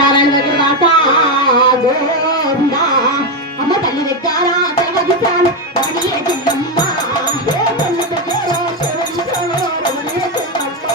నారాయణ వెంకటదాస గోవింద అమ్మ తల్లి దగ్గర తెగదిశాను రమణీయ చిన్నమ్మ తల్లి దగ్గర తెగదిశాను రమణీయ చిన్నమ్మ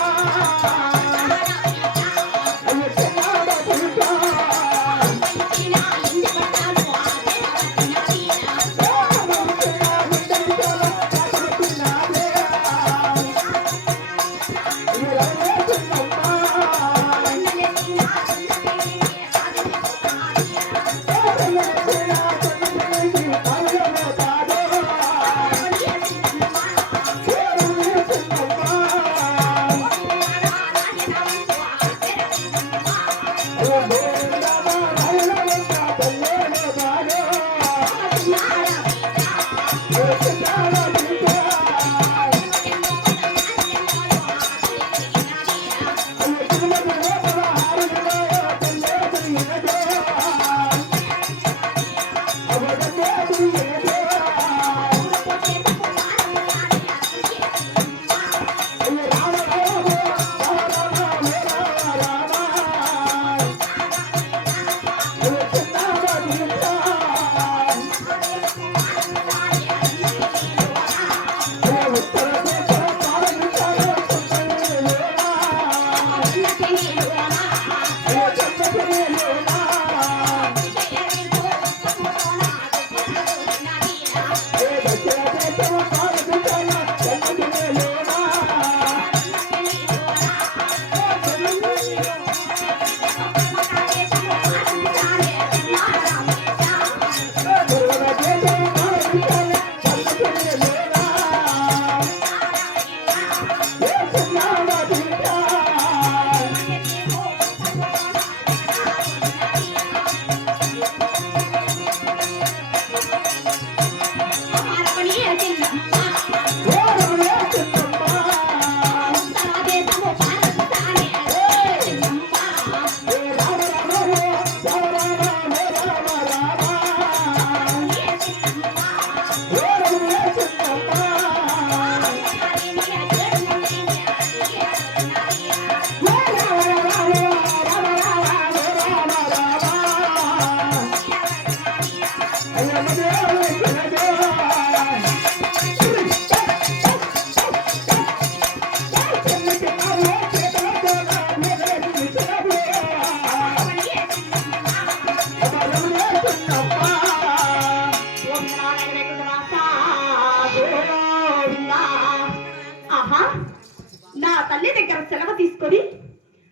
నా తల్లి దగ్గర సెలవు తీసుకొని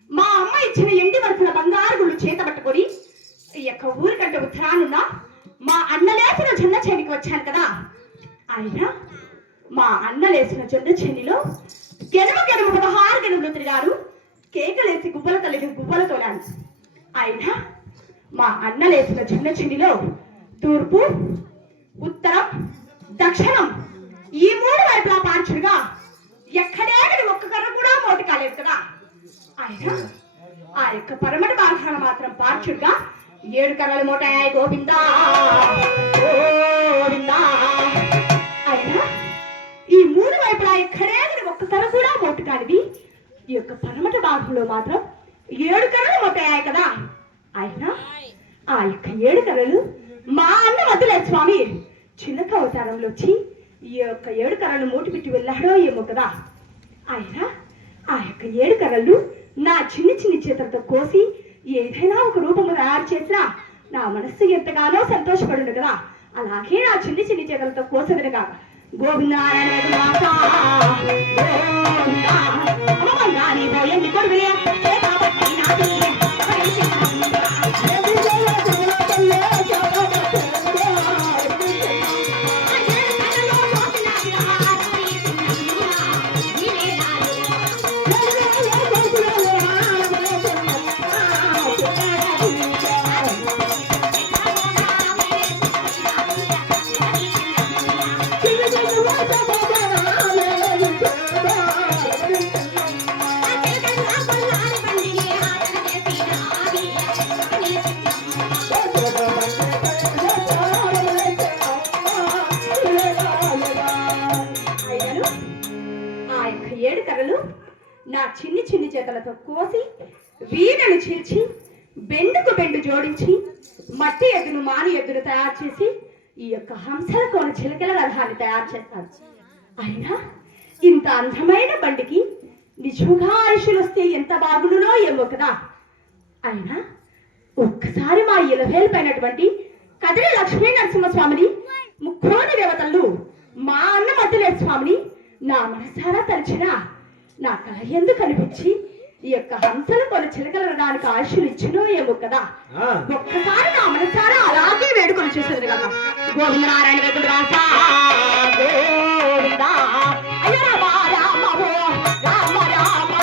మా అమ్మ ఇచ్చిన ఎండి వలసిన బంగారు గుళ్ళు చేత పట్టుకొని ఈ యొక్క ఊరికంటే ఉత్తరానున్న మా అన్న లేసిన జొన్న చేనికి వచ్చాను కదా. ఆయన మా అన్న లేసిన జొన్న చేనిలో గెనుము 16 గెనుములు తిరిగారు. కేకలేసి గుబ్బల తల్లిని గుబ్బల తోలాను. ఆయన మా అన్న లేసిన జొన్న చేనిలో తూర్పు, ఉత్తరం, దక్షిణం ఈ 3 వైపులా పార్చుడుగా ఎక్కడే ఒక్క కర్ర కూడా మోటి కాలేదు కదా. ఆయన ఆ యొక్క పరమటి బాధాన మాత్రం పార్చుడుగా 7 కర్రలు మోటాయి. గోవిందా గోవిందా. ఆయన ఈ 3 వైపులా ఎక్కడే ఒక్క కర్ర కూడా మోటు కానివి ఈ యొక్క పరమటి భాగంలో మాత్రం 7 కర్రలు మోటాయి కదా. ఆయన ఆ యొక్క 7 కర్రలు మా అన్న వద్దులే స్వామి చిన్నక అవతారంలో వచ్చి ఈ యొక్క 7 కర్రలు మూటి పెట్టి వెళ్ళాడో ఏమో కదా. ఆయన ఆ యొక్క 7 కర్రలు నా చిన్ని చేతులతో కోసి ఏదైనా ఒక రూపము తయారు చేసినా నా మనస్సు ఎంతగానో సంతోషపడును కదా. అలాగే నా చిన్ని చేతులతో కోసదునుగా. గోవిందారాయణ నా చిన్ని చేతులతో కోసి వీణను చీల్చి బెండుకు బెండు జోడించి మట్టి ఎద్దును మాని ఎద్దును తయారు చేసి ఈ యొక్క హంసల కోన చిలకల రథాన్ని తయారు చేస్తారు. అయినా ఇంత అందమైన బండికి నిజంగా ఆయుషులు వస్తే ఎంత బాగుండునో ఏమో కదా. అయినా ఒక్కసారి మా ఇలవేలిపోయినటువంటి కదిరి లక్ష్మీ నరసింహస్వామిని, ముక్కోని దేవతలు మా అన్న మధ్యలేరు స్వామిని నా మనసారా తలిచిన నా కళ ఎందుకు కనిపించి ఈ యొక్క హంసలు కొన్ని చిలకలు రడానికి ఆయుషులు ఇచ్చినో ఏమో కదా. ఒక్కసారి నా మనసారా అలాగే వేడుకొని చూసేది కదా. గోవిందనారాయణ వేకుడు రాసా గోవిందా అయ్య రామ రామ ఓ రామ రామ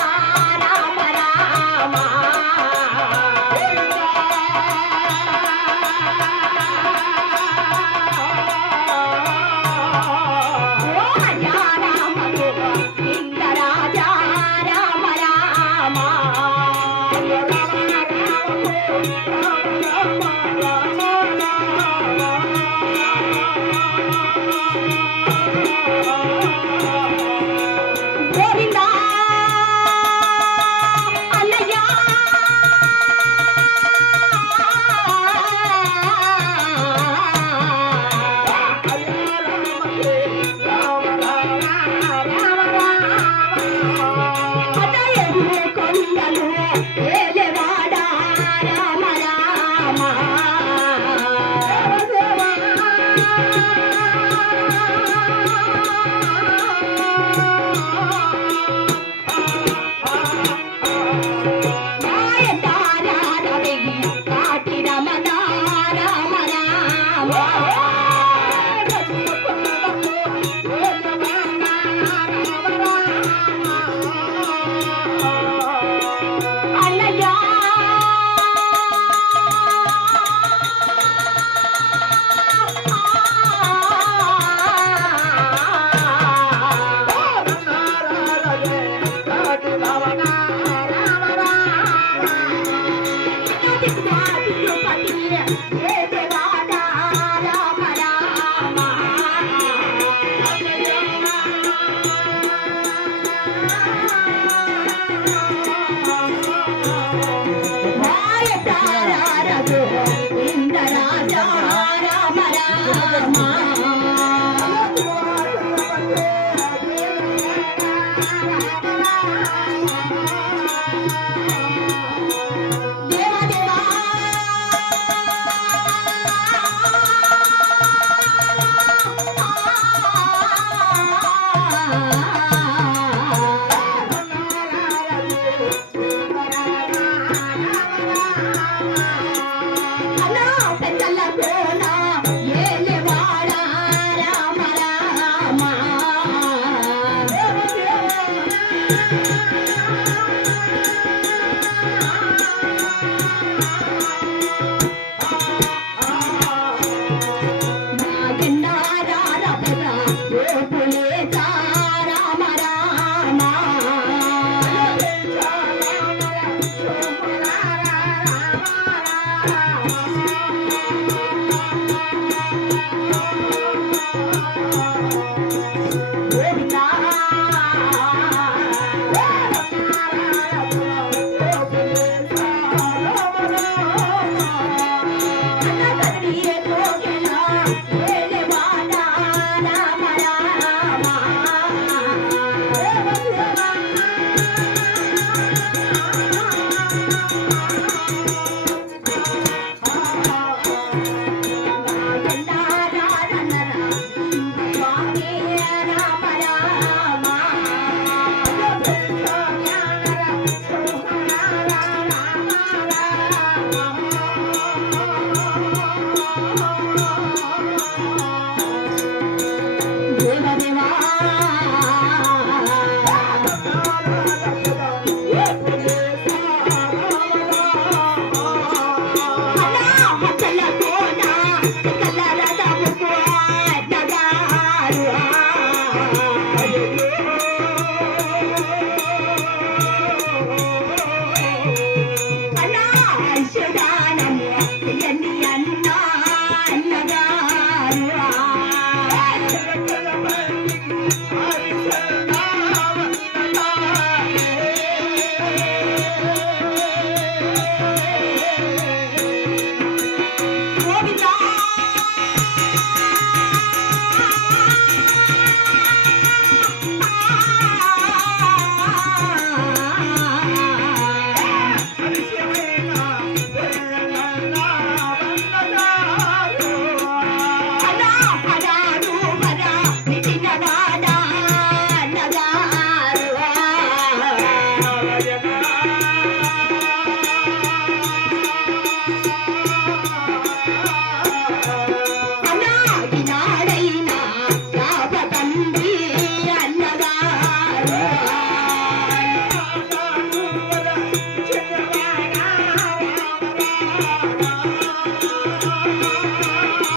రామ రామ